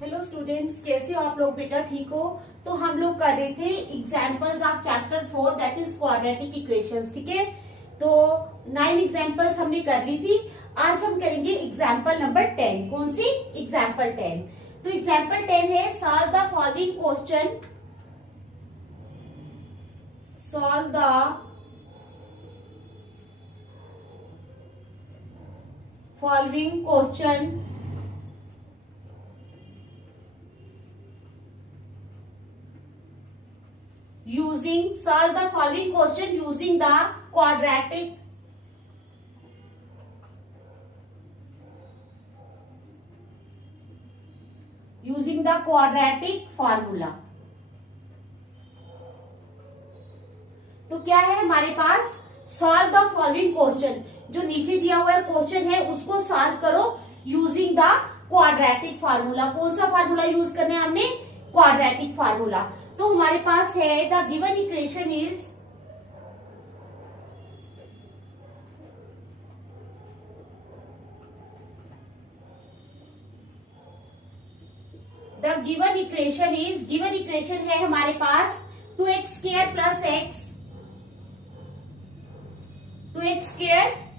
Hello students, कैसे हो आप लोग? बेटा ठीक हो? तो हम लोग कर रहे थे examples of chapter 4 that is quadratic equations. ठीक है, तो 9 एग्जाम्पल्स हमने कर ली थी। आज हम करेंगे एग्जाम्पल नंबर 10। कौन सी? एग्जाम्पल 10। तो एग्जाम्पल 10 है solve the following question. Solve the following question solve the following question using the quadratic formula। तो क्या है हमारे पास? Solve the following question. जो नीचे दिया हुआ क्वेश्चन है उसको सॉल्व करो यूजिंग द क्वाड्रेटिक फार्मूला। कौन सा फार्मूला यूज करना है हमने? Quadratic formula. तो हमारे पास है the given equation is given equation है हमारे पास 2x square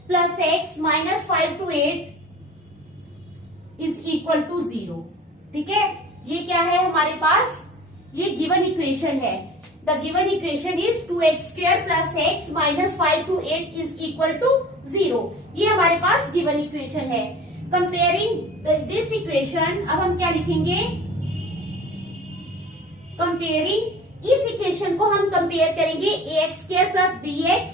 plus x minus 5 to 8 is equal to 0। ठीक है, ये क्या है हमारे पास? ये गिवन इक्वेशन है। The given equation is 2x square plus x minus 5 to 8 is equal to 0। ये हमारे पास गिवन इक्वेशन है। कंपेयरिंग दिस इक्वेशन, अब हम क्या लिखेंगे? कंपेयरिंग इस इक्वेशन को हम कंपेयर करेंगे ax स्क्वायर प्लस bx,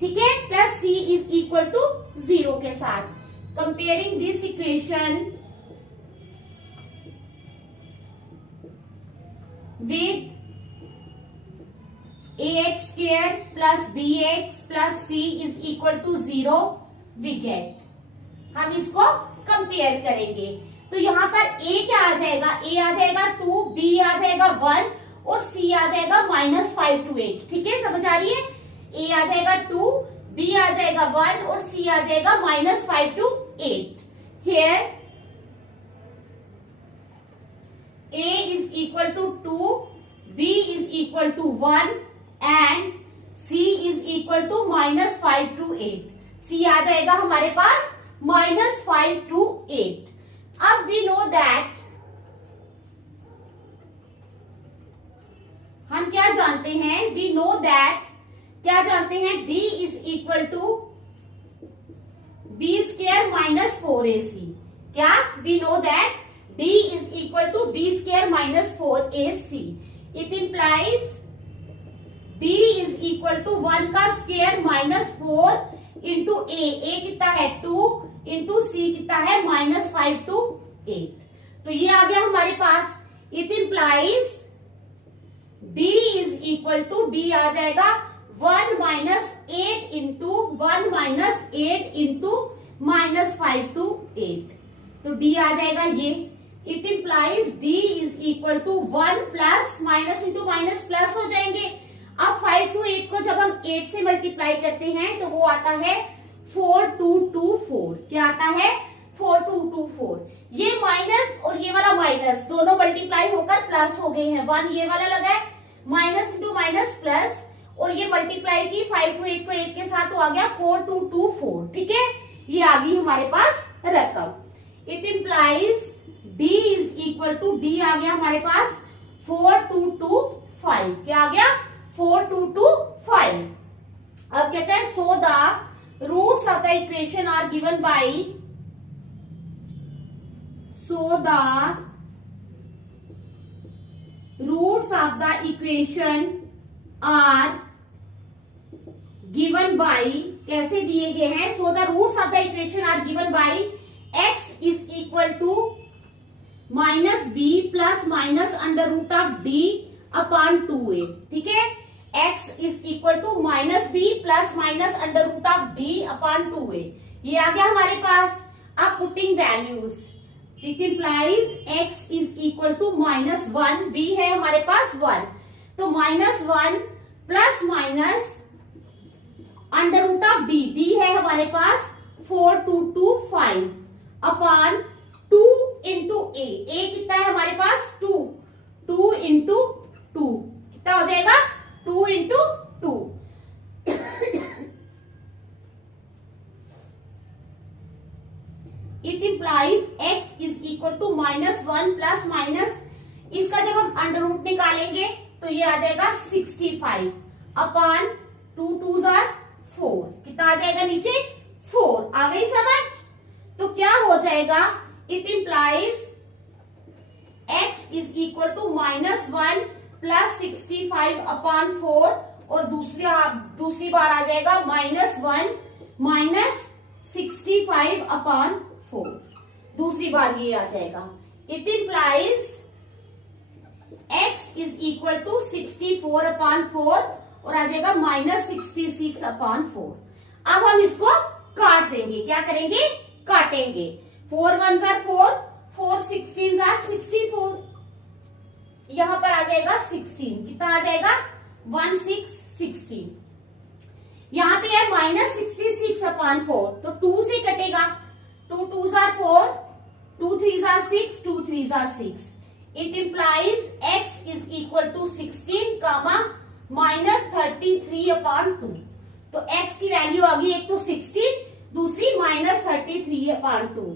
ठीक है, plus c is equal to 0 के साथ। Comparing this equation with ax square plus bx plus c is equal to 0 we get। हम इसको कंपेयर करेंगे तो यहाँ पर a क्या आ जाएगा? a आ जाएगा 2, b आ जाएगा 1 और c आ जाएगा माइनस 5 to 8। ठीक है, समझ आ रही है? a आ जाएगा 2, b आ जाएगा 1 और c आ जाएगा minus 5 to 8। Here a is equal to 2, b is equal to 1 and c is equal to minus 5 to 8। c आ जाएगा हमारे पास minus 5 to 8। अब we know that, हम क्या जानते हैं? we know that, क्या जानते हैं? d is equal to b square minus 4ac। क्या? we know that d is equal to b square minus 4ac। It implies d is equal to 1 का square minus 4 into a कितना है? 2 into c कितना है? Minus 5 to 8। तो ये आ गया हमारे पास। It implies d is equal to, d आ जाएगा 1 minus 8 into 1 minus 8 into minus 5 to 8। तो d आ जाएगा ये। It implies d is equal to 1 plus minus into minus plus हो जाएंगे। अब 5 to 8 को जब हम 8 से मल्टीप्लाई करते हैं तो वो आता है 4224। क्या आता है? 4224। ये माइनस और ये वाला माइनस दोनों मल्टीप्लाई होकर प्लस हो गए हैं। 1 ये वाला लगा है, माइनस इंटू माइनस प्लस, और ये मल्टीप्लाई की 5 to 8 को 8 के साथ तो आ गया 4224। ठीक है, ये आ गई हमारे पास रकम। It implies d is equal to, d आ गया हमारे पास 4225। क्या आ गया? 4225। अब कहते हैं so the roots of the equation are given by, so the roots of the equation are given by, कैसे दिए गए हैं? So the roots of the equation are given by x is equal to minus b plus minus under root of d upon 2a। ठीक है, x is equal to minus b plus minus under root of d upon 2a। ये आ गया हमारे पास। अब putting values, it implies x is equal to minus 1, b है हमारे पास 1, तो minus 1 plus minus under root of d, d है हमारे पास 4225 अपॉन 2 इंटू ए कितना है हमारे पास 2, 2 इंटू 2 कितना हो जाएगा 2 into 2। It implies x is equal to -1 plus minus, इसका जब हम अंडर रूट निकालेंगे तो ये आ जाएगा 65 अपॉन 2 2s are 4, कितना आ जाएगा नीचे 4। आ गई समझ? तो क्या हो जाएगा, it implies x is equal to -1 plus 65 upon 4, और दूसरी बार आ जाएगा -1 माइनस 65 अपॉन 4, दूसरी बार ये आ जाएगा। It implies x is equal to 64 upon 4 और आ जाएगा -66 अपॉन 4। अब हम इसको काट देंगे, क्या करेंगे, काटेंगे। 4 1s are 4, 4 16s are 64, यहां पर आ जाएगा 16, कितना आ जाएगा 1 6 16। यहां पे है -66 अपॉन 4, तो 2 से कटेगा, 2 2s are 4, 2 3s are 6, 2 3s are 6। It implies x is equal to 16 comma -33 upon 2। तो x की वैल्यू आ गई, एक तो 16, दूसरी -33 अपॉन 2।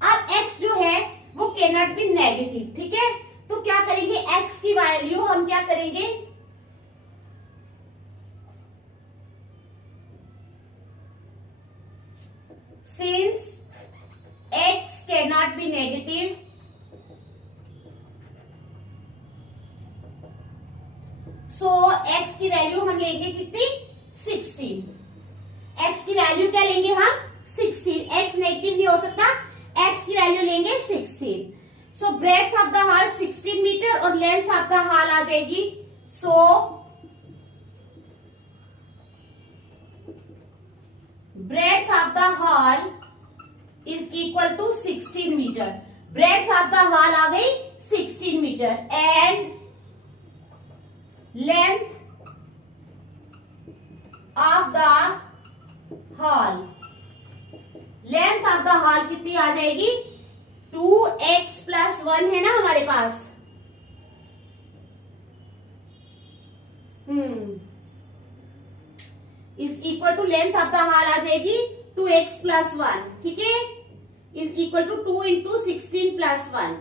अब x जो है वो कैन नॉट बी नेगेटिव, ठीक है, तो क्या करेंगे, x की वैल्यू हम क्या करेंगे, since x can not be negative, so x की वैल्यू हम लेंगे कितनी 16। x की वैल्यू क्या लेंगे हम 16, x नेगेटिव नहीं हो सकता, x की वैल्यू लेंगे 16। So breadth of the hall 16 metre और लेंथ ऑफ द हॉल आ जाएगी, so breadth of the hall is equal to 16 metre. Breadth of the hall आ गई 16 metre and length of the hall, length of the hall कितनी आ जाएगी 2x plus 1 है ना हमारे पास, is equal to length of the hall आ जाएगी 2x प्लस 1, ठीक है, is equal to 2 into 16 plus 1।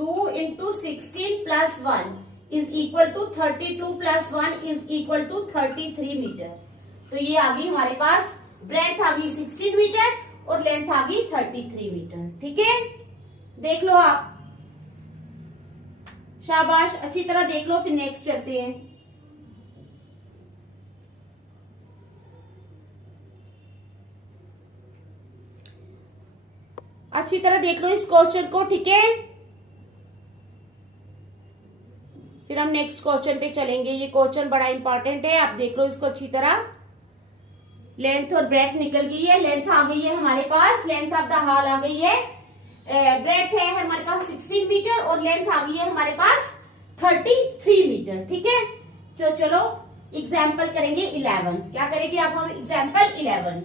Two into 16 plus 1 is equal to 32 plus 1 is equal to 33 metre. तो ये आ गई हमारे पास, ब्रेड्थ आ गई 16 मीटर और लेंथ आ गई 33 मीटर, ठीक है, देख लो आप, शाबाश, अच्छी तरह देख लो, फिर नेक्स्ट चलते हैं। अच्छी तरह देख लो इस क्वेश्चन को, ठीक है, फिर हम नेक्स्ट क्वेश्चन पे चलेंगे। ये क्वेश्चन बड़ा इंपॉर्टेंट है, आप देख लो इसको अच्छी तरह। लेंथ और ब्रेड्थ निकल गई है, लेंथ आ गई है हमारे पास, लेंथ ऑफ द हॉल आ गई है, ब्रेड्थ है हमारे पास 16 मीटर और लेंथ आ गई है हमारे पास 33 मीटर, ठीक है। तो चलो एग्जाम्पल करेंगे 11। क्या करेंगे अब हम, एग्जाम्पल 11।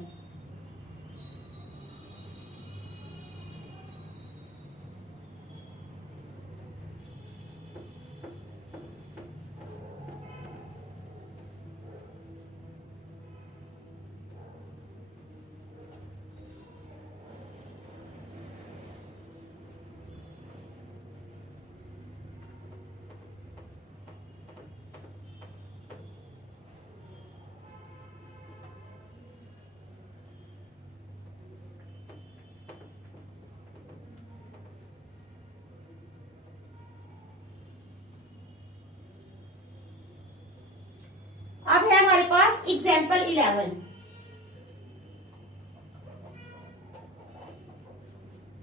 अब है हमारे पास एग्जाम्पल 11।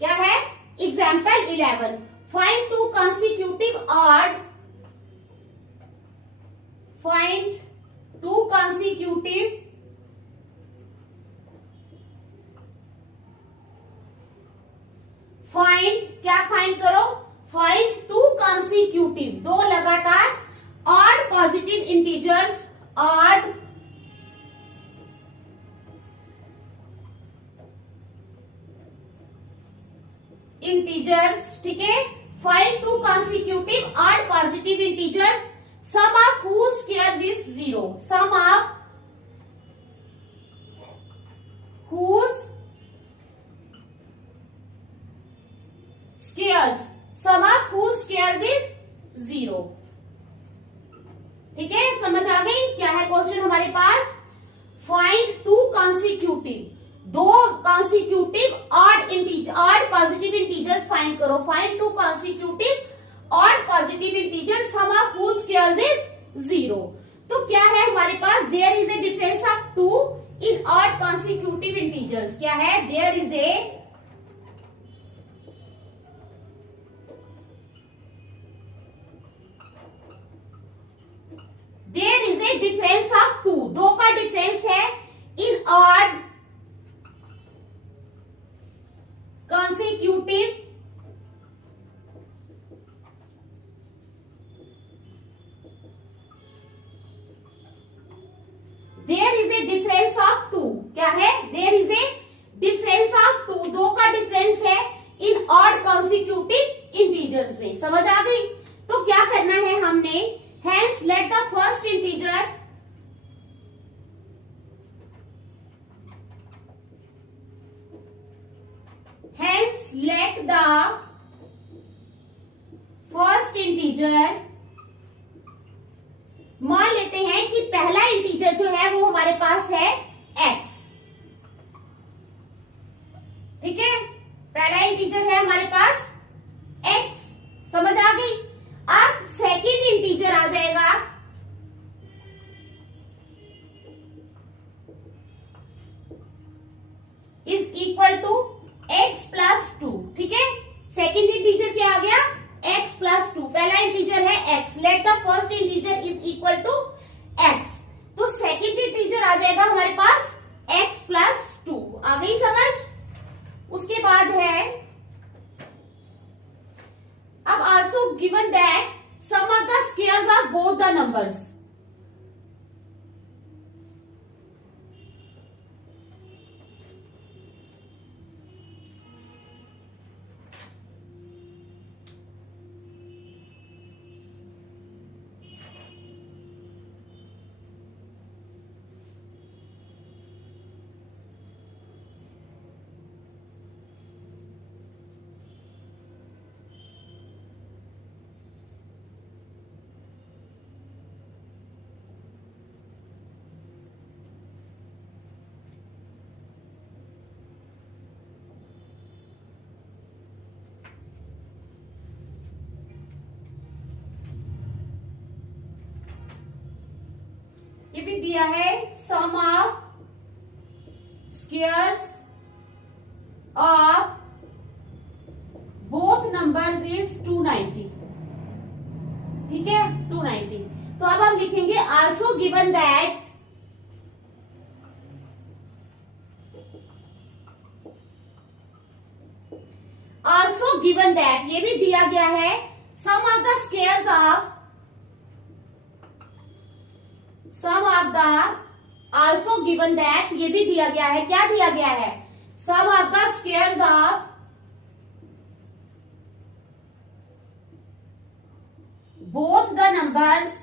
क्या है, example 11। Find two consecutive odd, find two consecutive find, क्या फाइंड करो, फाइंड टू कॉन्सिक्यूटिव, दो लगातार ऑड इंटीजर्स ऑड इंटीजर्स, ठीक है। Find two consecutive odd positive integers sum of whose squares is 0, sum of whose squares, sum of whose squares is 0, ठीक है। समझ आ गई क्या है क्वेश्चन हमारे पास? फाइंड टू कॉन्सिक्यूटिव, दो consecutive odd integer, odd positive integers find करो। Find two consecutive odd positive integer sum of whose squares is 0। तो क्या है हमारे पास? There is a difference of 2 in odd consecutive integers. क्या है? There is a difference of 2, दो का डिफरेंस है in odd consecutive there is a difference of 2। क्या है? There is a difference of 2, दो का डिफरेंस है इन ऑड कॉन्सिक्यूटिव इंटीजर्स में। समझ आ गई? तो क्या करना है हमने? Hence let the first integer मान लेते हैं कि पहला इंटीजर जो है वो हमारे पास है x, ठीक है। पहला इंटीजर है हमारे पास x, समझ आ गई? अब सेकंड इंटीजर आ जाएगा is equal to x plus 2, ठीक है। सेकंड इंटीजर क्या आ गया? x plus 2। पहला इंटीजर है x, let the first integer is equal to x। तो सेकंड इंटीजर आ जाएगा हमारे पास x प्लस 2। आ गई समझ? उसके बाद है अब also given that sum of the squares of both the numbers, ये भी दिया है sum of squares of both numbers is 290, ठीक है। 290। तो अब हम लिखेंगे आल्सो गिवन दैट ये भी दिया गया है sum of the squares of also given that ये भी दिया गया है। क्या दिया गया है? sum of the squares of both the numbers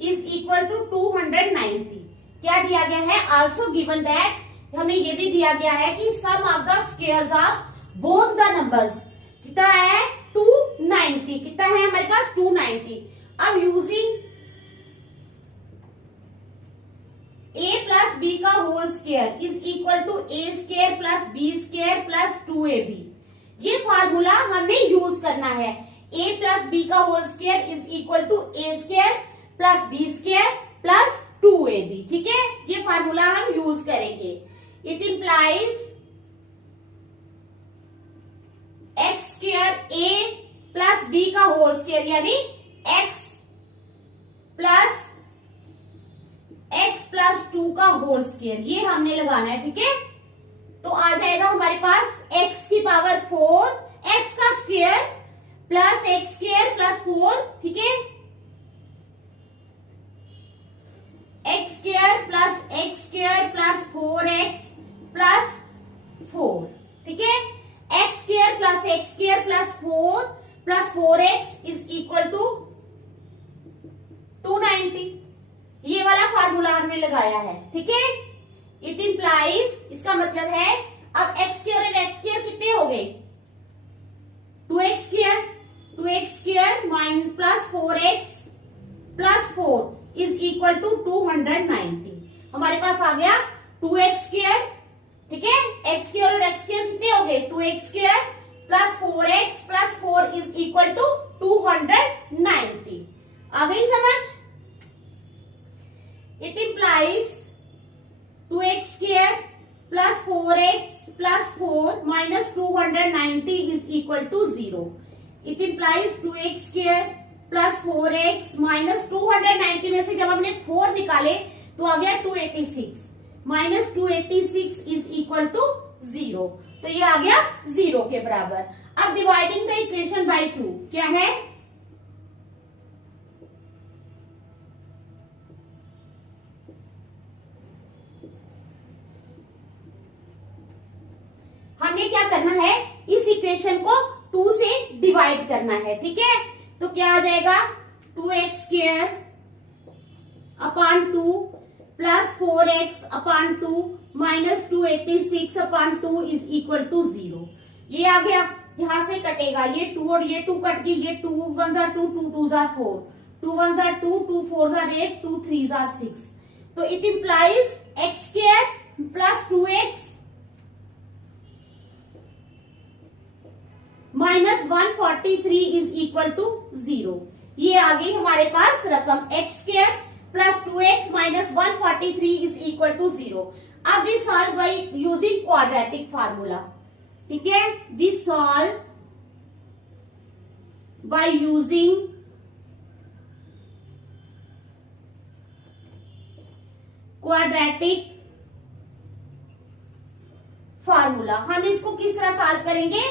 is equal to 290। क्या दिया गया है? also given that हमें ये भी दिया गया है कि sum of the squares of both the numbers कितना है? 290। कितना है हमारे पास? 290। अब यूजिंग a प्लस बी का whole square is equal to a square plus b square plus 2ab, ये फार्मूला हमने यूज करना है। a प्लस बी का whole square is equal to a square plus b square plus 2ab, ठीक है। ये formula हम यूज करेंगे। It implies x square a plus b का होल स्क्वायर यानी x प्लस 2 का होल स्क्वायर, ये हमने लगाना है, ठीक है। तो आ जाएगा हमारे पास x की पावर 4, x का square plus x square plus 4, ठीक है। स्क्वायर प्लस 4x प्लस 4, ठीक है। X square plus 4 plus 4x is equal to 290। ये वाला फार्मूला हमने लगाया है, ठीक है। इट इंप्लाइज, इसका मतलब है अब एक्स स्क्वायर और एक्स स्क्वायर कितने हो गए, 2x square mine plus 4x plus 4 is equal to 290। हमारे पास आ गया 2x स्क्वायर, ठीक है। एक्स स्क्वायर और एक्स स्क्वायर कितने हो गए, 2x square plus 4x plus 4 is equal to 290। आ गई समझ। It implies 2x square plus 4x plus 4 minus 290 is equal to 0। It implies 2x square plus 4x minus 290 में से जब हमने 4 निकाले तो आ गया 286 माइनस 286 इज इक्वल टू 0। तो ये आ गया 0 के बराबर। अब डिवाइडिंग द इक्वेशन बाय 2 क्या है, हमने क्या करना है, इस इक्वेशन को 2 से डिवाइड करना है, ठीक है। तो क्या आ जाएगा, 2x square upon 2 plus 4x upon 2 minus 286 upon 2 is equal to 0। ये आ गया, यहां से कटेगा ये 2 और ये 2 कट गई, ये 2 1 जार 2, 2 2 जार 4, 2 1 जार 2, 2 4 जार 8, 2 3 जार 6। तो it implies x square plus 2x minus 143 is equal to 0। ये आ गई हमारे पास रकम, x square plus 2x minus 143 is equal to 0। अब we solve by using quadratic formula, ठीक है। We solve by using quadratic formula. हम इसको किस तरह सॉल्व करेंगे,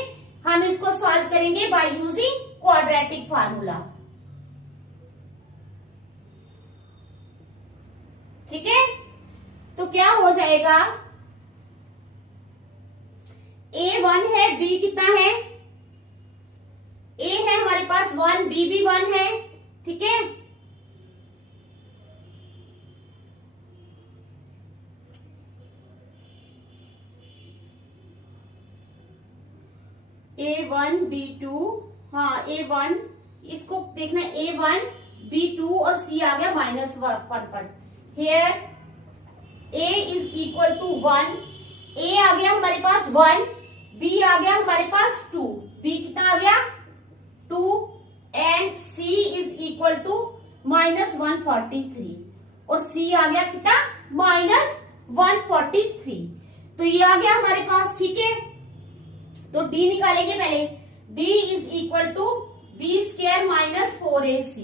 हम इसको सॉल्व करेंगे बाय यूजिंग क्वाड्रेटिक फार्मूला, ठीक है। तो क्या हो जाएगा, a1 है, b कितना है, a है हमारे पास 1, b भी 1 है, ठीक है। a1 b2, हाँ a1, इसको देखना a1 b2 और c आ गया minus 1। Here a is equal to 1, a आ गया हमारे पास 1, b आ गया हमारे पास 2, b कितना आ गया 2 and c is equal to minus 143 और c आ गया कितना माइनस 143। तो ये आ गया हमारे पास, ठीक है। तो d निकालेंगे पहले, d is equal to b square minus 4ac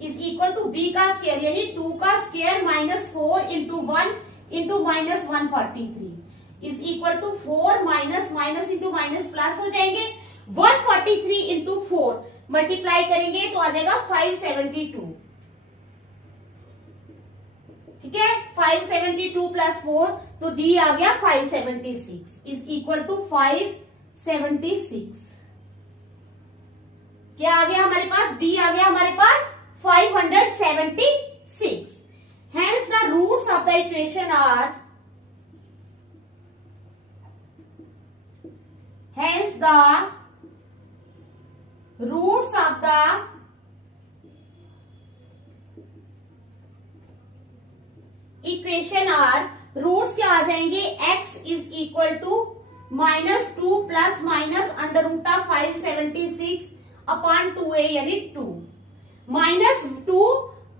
is equal to b का स्क्वायर यानी 2 का square minus 4 into 1 into minus 143 is equal to 4 minus minus into minus plus हो जाएंगे। 143 इंटू 4 मल्टीप्लाई करेंगे तो आ जाएगा 572, ठीक है। 572 प्लस 4 तो d आ गया 576 इज इक्वल टू 576। क्या आ गया हमारे पास, d आ गया हमारे पास 576। Hence the roots of the equation are, hence the roots of the equation are, roots क्या आ जाएंगे, x is equal to minus 2 plus minus under root of 576 upon 2a यानी 2 minus 2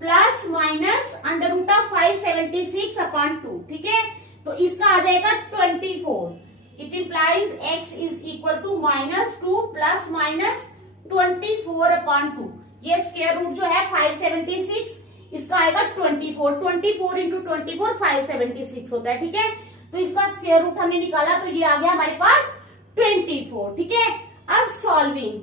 plus minus under root of 576 upon 2, ठीक है। तो इसका आ जाएगा 24। It implies x is equal to minus 2 plus minus 24 upon 2। ये स्क्वायर रूट जो है 576, इसका आएगा 24। 24 इंटू 24 576 होता है, ठीक है। तो इसका स्क्वायर रूट हमने निकाला तो ये आ गया हमारे पास 24, ठीक है। अब सॉल्विंग,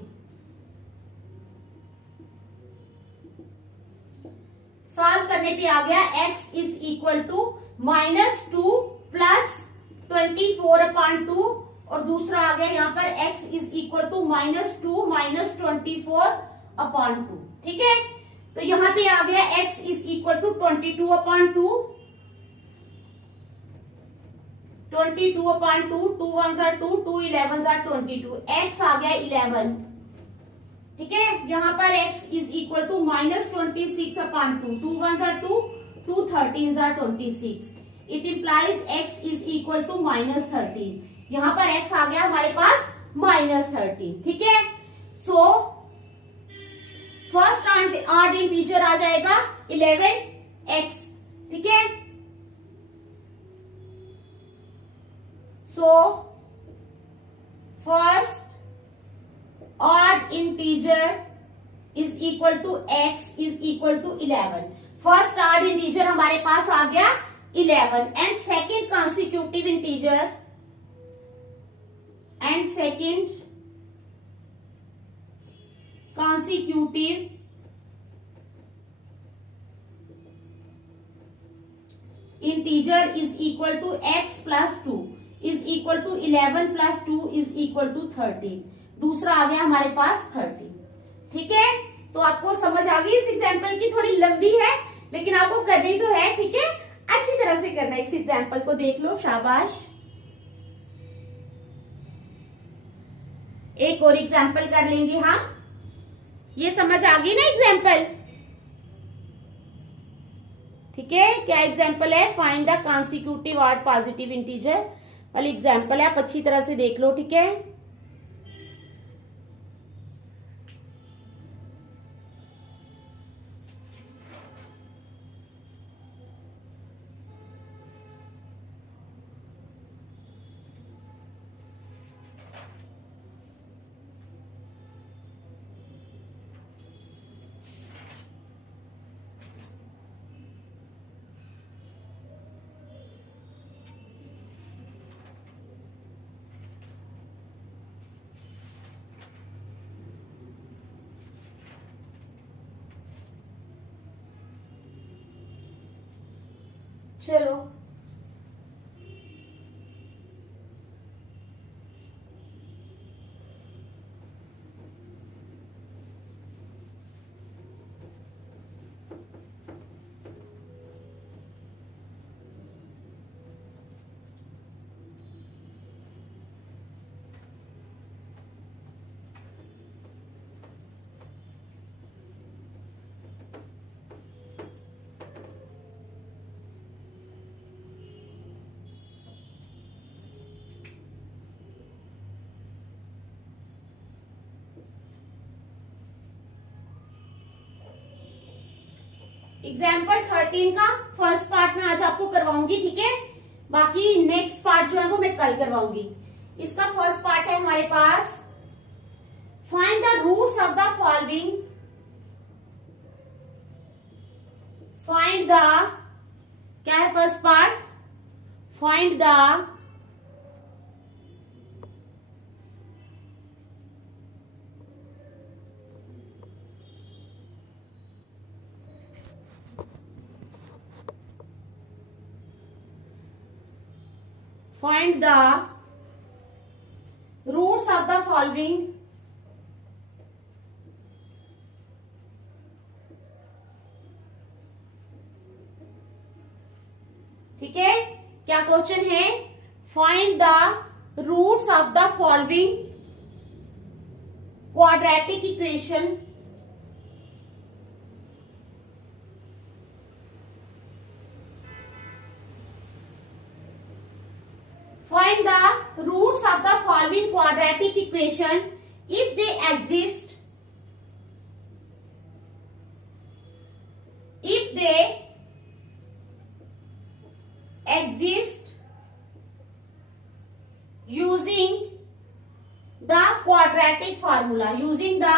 सॉल्व करने पे आ गया x is equal to -2 plus 24/2 और दूसरा आ गया यहाँ पर x is equal to -2 minus 24/2। ठीक है, तो यहाँ पे आ गया x is equal to 22/2, 22/2, 2 1 2, 2 11 22, x आ गया 11। ठीक है, यहाँ पर x is equal to -26/2, 2 1 2, 2 13 26। It implies x is equal to -13। यहाँ पर x आ गया हमारे पास -13। ठीक है, सो फर्स्ट ऑड इंटीजर आ जाएगा 11x। ठीक है, so first odd integer is equal to x is equal to 11। First odd integer हमारे पास आ गया 11 and second consecutive integer and second consecutive integer is equal to x plus 2 is equal to 11 plus 2 is equal to 13। दूसरा आ गया हमारे पास 13। ठीक है, तो आपको समझ आ गई इस एग्जाम्पल की, थोड़ी लंबी है लेकिन आपको करनी तो है। ठीक है, अच्छी तरह से करना, इस एग्जाम्पल को देख लो, शाबाश। एक और एग्जाम्पल कर लेंगे हम, ये समझ आ गई ना एग्जाम्पल। ठीक है, क्या एग्जाम्पल है? Find the consecutive odd positive integer वाली एग्जाम्पल है, आप अच्छी तरह से देख लो। ठीक है, चलो एग्जाम्पल 13 का फर्स्ट पार्ट में आज आपको करवाऊंगी। ठीक है, बाकी नेक्स्ट पार्ट जो है वो मैं कल करवाऊंगी। इसका फर्स्ट पार्ट है हमारे पास, find the roots of the following, find the, क्या है first part? Find the find the roots of the following, ठीक है, क्या क्वेश्चन है? Find the roots of the following quadratic equation, find the roots of the following quadratic equation if they exist, if they exist using the quadratic formula, using the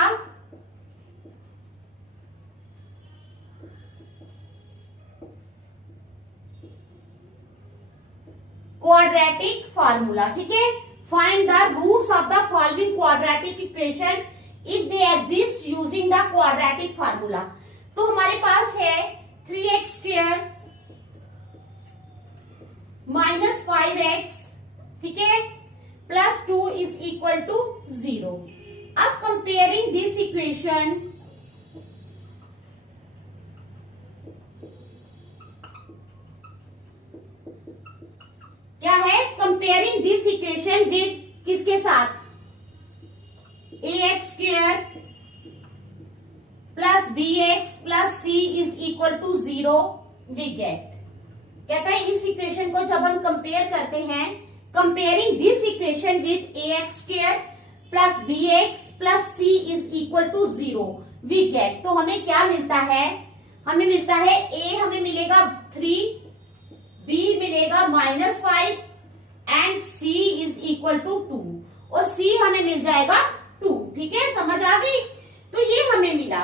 quadratic formula. ठीक है, find the roots of the following quadratic equation if they exist using the quadratic formula. तो हमारे पास है 3x² minus 5x, ठीक है, plus 2 is equal to 0। अब comparing this equation, क्या है, कंपेयरिंग दिस इक्वेशन विद किसके साथ, ax square plus bx plus c is equal to 0, we get, कहता है इस इक्वेशन को जब हम कंपेयर करते हैं, comparing this equation with ax square plus bx plus c is equal to 0, we get, तो हमें क्या मिलता है, हमें मिलता है a हमें मिलेगा 3, b मिलेगा -5 and c is equal to 2, और c हमें मिल जाएगा 2, ठीक है, समझ आ गई। तो ये हमें मिला।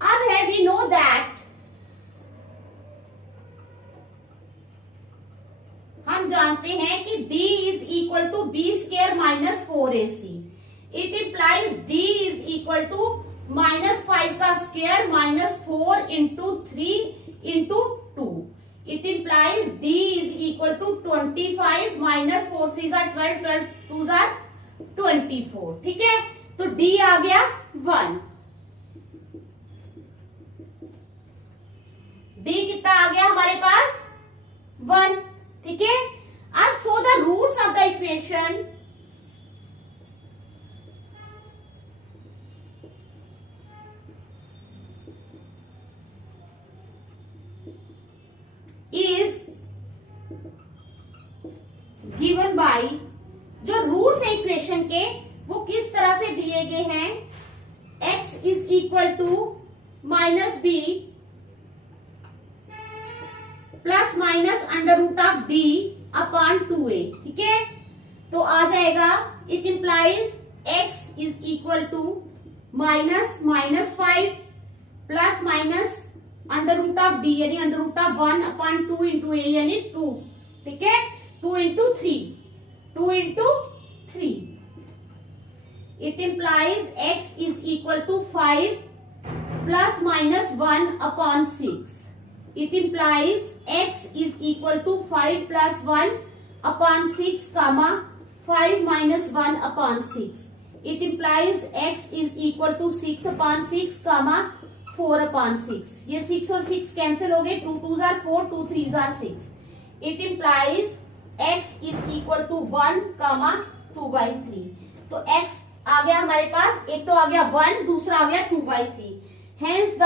अब है वी नो दैट, हम जानते हैं कि d is equal to b square minus 4ac, it implies d is equal to -5 का square minus 4 into 3 into 2, it implies d is equal to 25 minus 4 3 12 12 2 24, ठीक है, तो d आ गया 1, d कितना आ गया हमारे पास 1, ठीक है। अब so the roots of the equation, is given by, जो रूट्स है इक्वेशन के वो किस तरह से दिए गए हैं, x is equal to minus b plus minus under root of d upon 2a, ठीक है, तो आ जाएगा, it implies x is equal to -5 plus minus under root of d यानी under root of 1 upon 2 into a यानी 2, ठीक है, 2 into 3, it implies x is equal to 5 plus minus 1 upon 6, it implies x is equal to 5 plus 1 upon 6 comma 5 minus 1 upon 6, it implies x is equal to 6 upon 6 comma 4 upon 6, ये 6 और 6 cancel हो गए, 2 2s are 4 2 3s are 6, it implies x is equal to 1 comma 2/3, तो x आ गया हमारे पास, एक तो आ गया 1, दूसरा आ गया 2/3, hence the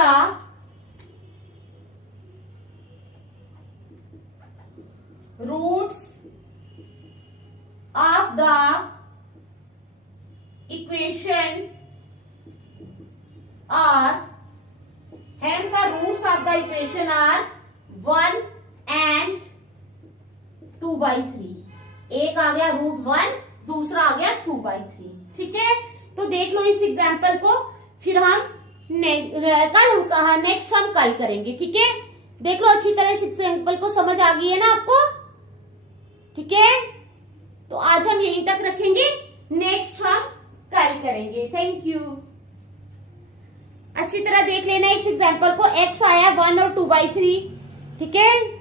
roots of the equation are, hence the roots of the equation are 1 and 2/3, एक आ गया √1, दूसरा आ गया 2/3, ठीक है। तो देख लो इस एग्जाम्पल को, फिर हम नेक्स्ट हम कल करेंगे, ठीक है, देख लो अच्छी तरह इस एग्जाम्पल को, समझ आ गई है ना आपको, ठीक है। तो आज हम यहीं तक रखेंगे, नेक्स्ट हम कल करेंगे। Thank you. अच्छी तरह देख लेना इस एग्जाम्पल को, x आया 1 और 2/3, ठीक है।